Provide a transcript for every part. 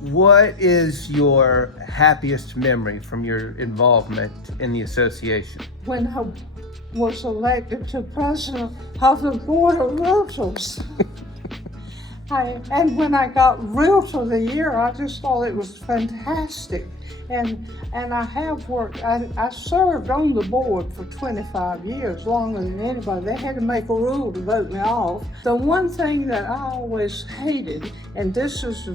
What is your happiest memory from your involvement in the association? When I was elected to president of the Board of Realtors. And when I got Realtor of the Year, I just thought it was fantastic. And I have worked, I served on the board for 25 years, longer than anybody. They had to make a rule to vote me off. The one thing that I always hated, and this is,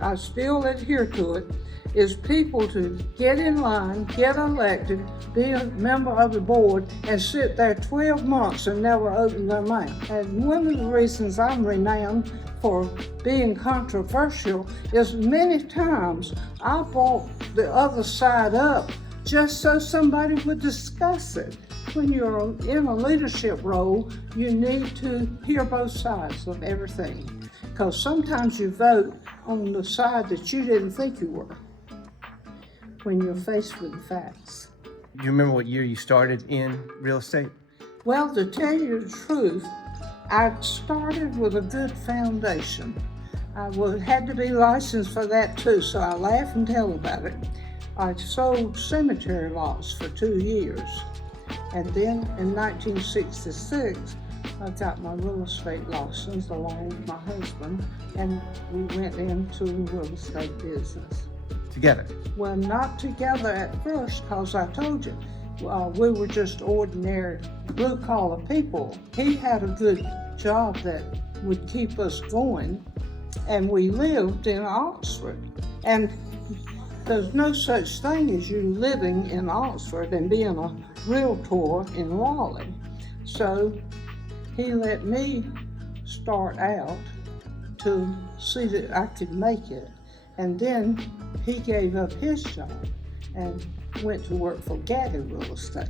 I still adhere to it, is people to get in line, get elected, be a member of the board, and sit there 12 months and never open their mouth. And one of the reasons I'm renowned for being controversial is many times I brought the other side up just so somebody would discuss it. When you're in a leadership role, you need to hear both sides of everything, because sometimes you vote on the side that you didn't think you were when you're faced with the facts. Do you remember what year you started in real estate? Well, to tell you the truth, I started with a good foundation. I had to be licensed for that too, so I laugh and tell about it. I sold cemetery lots for 2 years. And then in 1966, I got my real estate license along with my husband, and we went into the real estate business. Together? Well, not together at first, because I told you, we were just ordinary blue-collar people. He had a good job that would keep us going, and we lived in Oxford. And there's no such thing as you living in Oxford and being a realtor in Raleigh. So he let me start out to see that I could make it. And then he gave up his job and went to work for Gaddy Real Estate.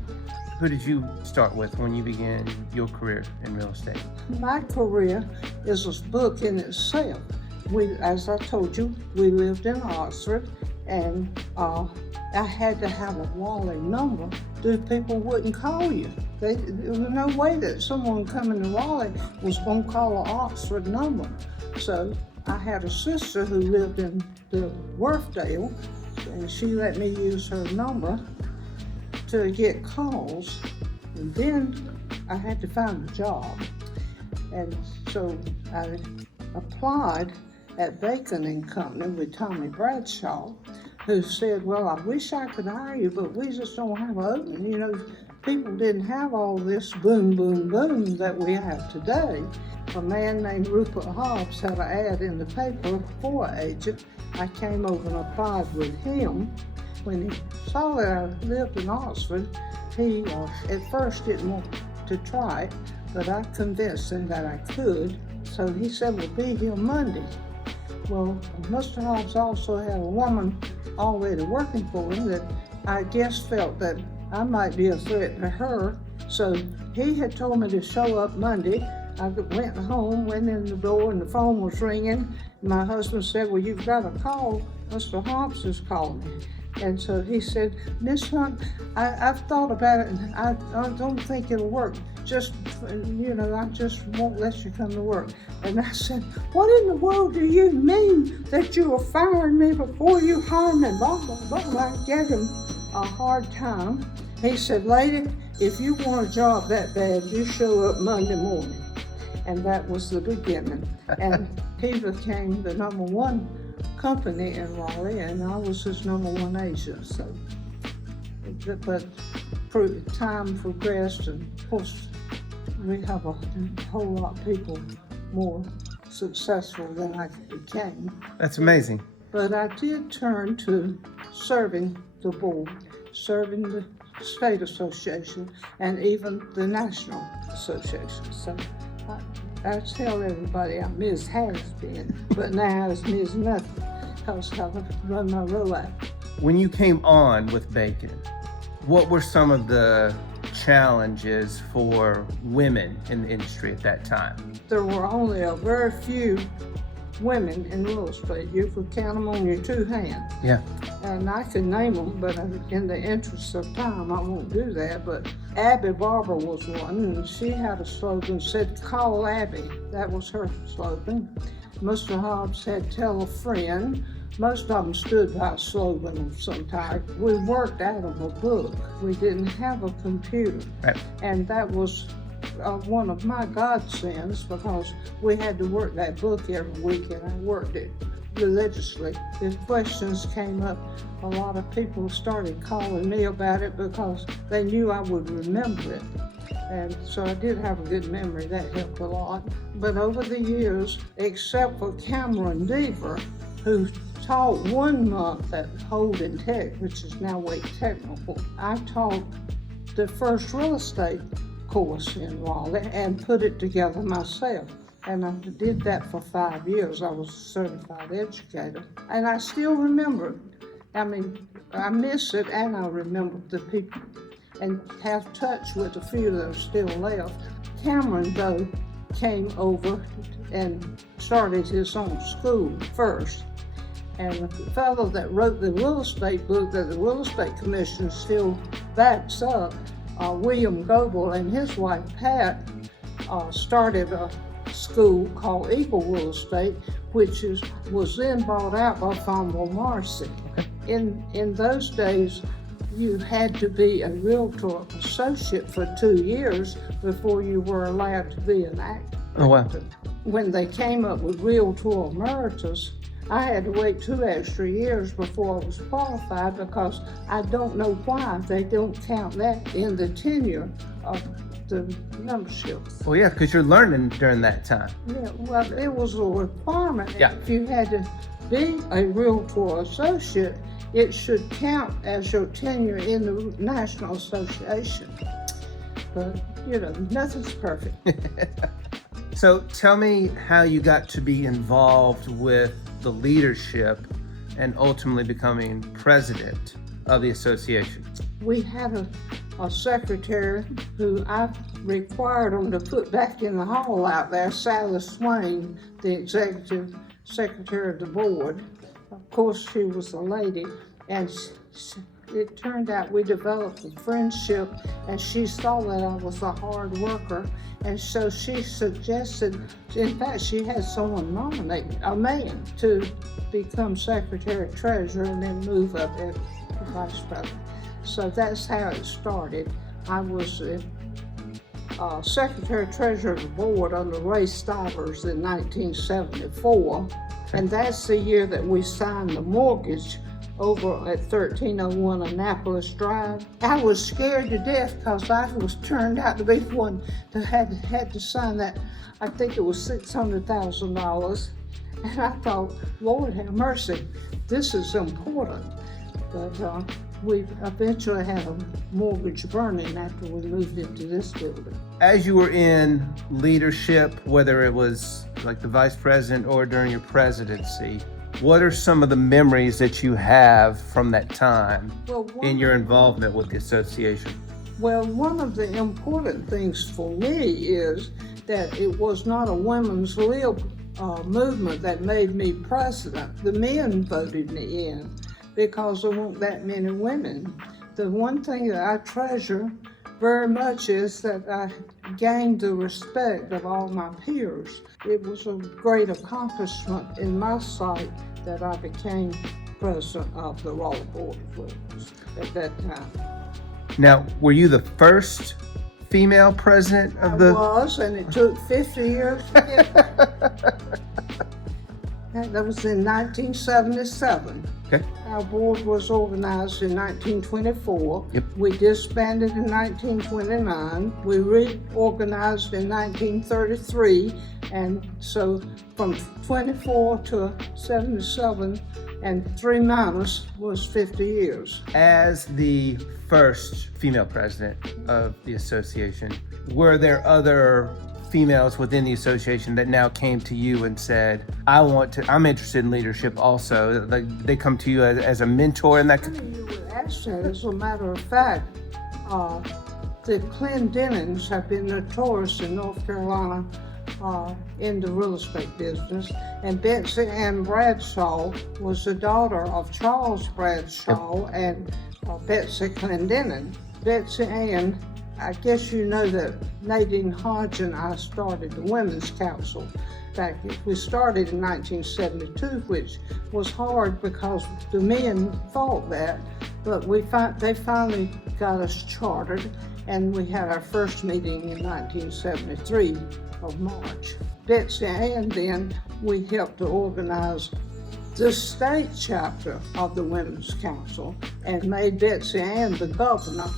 Who did you start with when you began your career in real estate? My career is a book in itself. As I told you, we lived in Oxford, and I had to have a Raleigh number so people wouldn't call you. There was no way that someone coming to Raleigh was going to call an Oxford number. So I had a sister who lived in the Worthdale, and she let me use her number to get calls. And then I had to find a job. And so I applied at Bacon & Company with Tommy Bradshaw, who said, well, I wish I could hire you, but we just don't have an opening. You know, people didn't have all this boom, boom, boom that we have today. A man named Rupert Hobbs had an ad in the paper for an agent. I came over and applied with him. When he saw that I lived in Oxford, he at first didn't want to try it, but I convinced him that I could. So he said, we'll be here Monday. Well, Mr. Hobbs also had a woman already working for him that I guess felt that I might be a threat to her. So he had told me to show up Monday. I went home, went in the door, and the phone was ringing. My husband said, well, you've got a call. Mr. Hobbs has called me. And so he said, Miss Hunt, I've thought about it, and I don't think it'll work. Just, I just won't let you come to work. And I said, what in the world do you mean that you are firing me before you hire me? Blah, blah, blah. I gave him a hard time. He said, lady, if you want a job that bad, you show up Monday morning. And that was the beginning. And he became the #1 company in Raleigh, and I was his #1 agent. So, but time progressed, and of course, we have a whole lot of people more successful than I became. That's amazing. But I did turn to serving the board, serving the state association, and even the national association. So I tell everybody I'm Ms. Has-Been, but now it's Ms. Nothing, because I've run my rollout. When you came on with Bacon, what were some of the challenges for women in the industry at that time? There were only a very few women in real estate. You could count them on your 2 hands. Yeah. And I could name them, but in the interest of time, I won't do that. But Abby Barber was one, and she had a slogan, said, call Abby. That was her slogan. Mr. Hobbs had tell a friend. Most of them stood by a slogan of some type. We worked out of a book. We didn't have a computer. Right. And that was one of my godsends, because we had to work that book every week, and I worked it religiously. If questions came up, a lot of people started calling me about it because they knew I would remember it. And so I did have a good memory. That helped a lot. But over the years, except for Cameron Deaver, who taught 1 month at Holden Tech, which is now Wake Technical, I taught the first real estate course in Raleigh and put it together myself. And I did that for 5 years. I was a certified educator. And I still remember it. I mean, I miss it, and I remember the people and have touch with a few that are still left. Cameron, though, came over and started his own school first. And the fellow that wrote the real estate book that the Real Estate Commission still backs up, William Goebel, and his wife Pat started a school called Eagle Real Estate, which was then bought out by Fomble Marcy. In those days, you had to be a Realtor associate for 2 years before you were allowed to be an actor. Oh, wow. When they came up with Realtor Emeritus, I had to wait 2 extra years before I was qualified, because I don't know why they don't count that in the tenure of the membership. Well, yeah, because you're learning during that time. Yeah, well, it was a requirement. Yeah. If you had to be a Realtor associate, it should count as your tenure in the National Association. But, nothing's perfect. So tell me how you got to be involved with the leadership and ultimately becoming president of the association. We had a secretary who I required them to put back in the hall out there, Sally Swain, the executive secretary of the board. Of course, she was a lady, and it turned out we developed a friendship, and she saw that I was a hard worker, and so she suggested, in fact, she had someone nominate a man to become secretary treasurer and then move up as vice president. So that's how it started. I was secretary treasurer of the board under Ray Stivers in 1974, and that's the year that we signed the mortgage over at 1301 Annapolis Drive. I was scared to death because I was turned out to be the one that had to sign that. I think it was $600,000. And I thought, Lord have mercy, this is important. But we eventually had a mortgage burning after we moved into this building. As you were in leadership, whether it was like the vice president or during your presidency, what are some of the memories that you have from that time in your involvement with the association? Well, one of the important things for me is that it was not a women's lib movement that made me president. The men voted me in because there weren't that many women. The one thing that I treasure very much is that I gained the respect of all my peers. It was a great accomplishment in my sight that I became president of the Raleigh Board of Realtors at that time. Now, were you the first female president of the... I was, and it took 50 years to get there. That was in 1977. Okay. Our board was organized in 1924. Yep. We disbanded in 1929. We reorganized in 1933. And so from 24 to 77 and 3 minus was 50 years. As the first female president of the association, were there other females within the association that now came to you and said, I'm interested in leadership also? Like, they come to you as a mentor in that? You would ask that. As a matter of fact, the Clendennons have been notorious in North Carolina in the real estate business, and Betsy Ann Bradshaw was the daughter of Charles Bradshaw and Betsy Clendenon. Betsy Ann, I guess you know that Nadine Hodge and I started the Women's Council, back. We started in 1972, which was hard because the men fought that, but they finally got us chartered, and we had our first meeting in 1973 of March. Betsy Ann, then we helped to organize the state chapter of the Women's Council and made Betsy Ann the governor.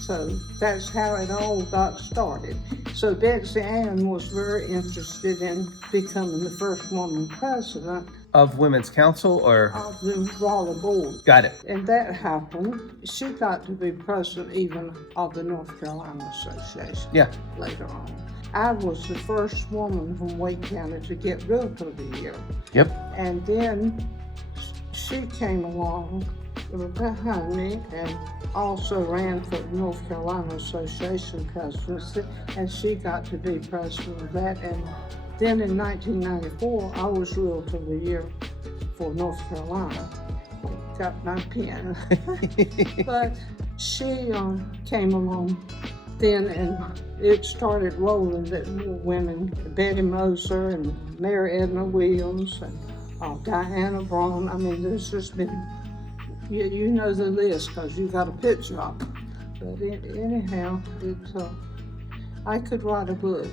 So that's how it all got started. So Betsy Ann was very interested in becoming the first woman president Of Women's Council or? of the Raleigh Board. Got it. And that happened. She got to be president even of the North Carolina Association Yeah. later on. I was the first woman from Wake County to get Realtor of the Year. Yep. And then she came along behind me and also ran for the North Carolina Association presidency, and she got to be president of that. And then in 1994, I was Realtor of the Year for North Carolina. Got my pen. But she came along then, and it started rolling that more women, Betty Moser and Mary Edna Williams and Diana Braun. I mean, there's just been, you know the list because you got a picture of it. But anyhow, I could write a book.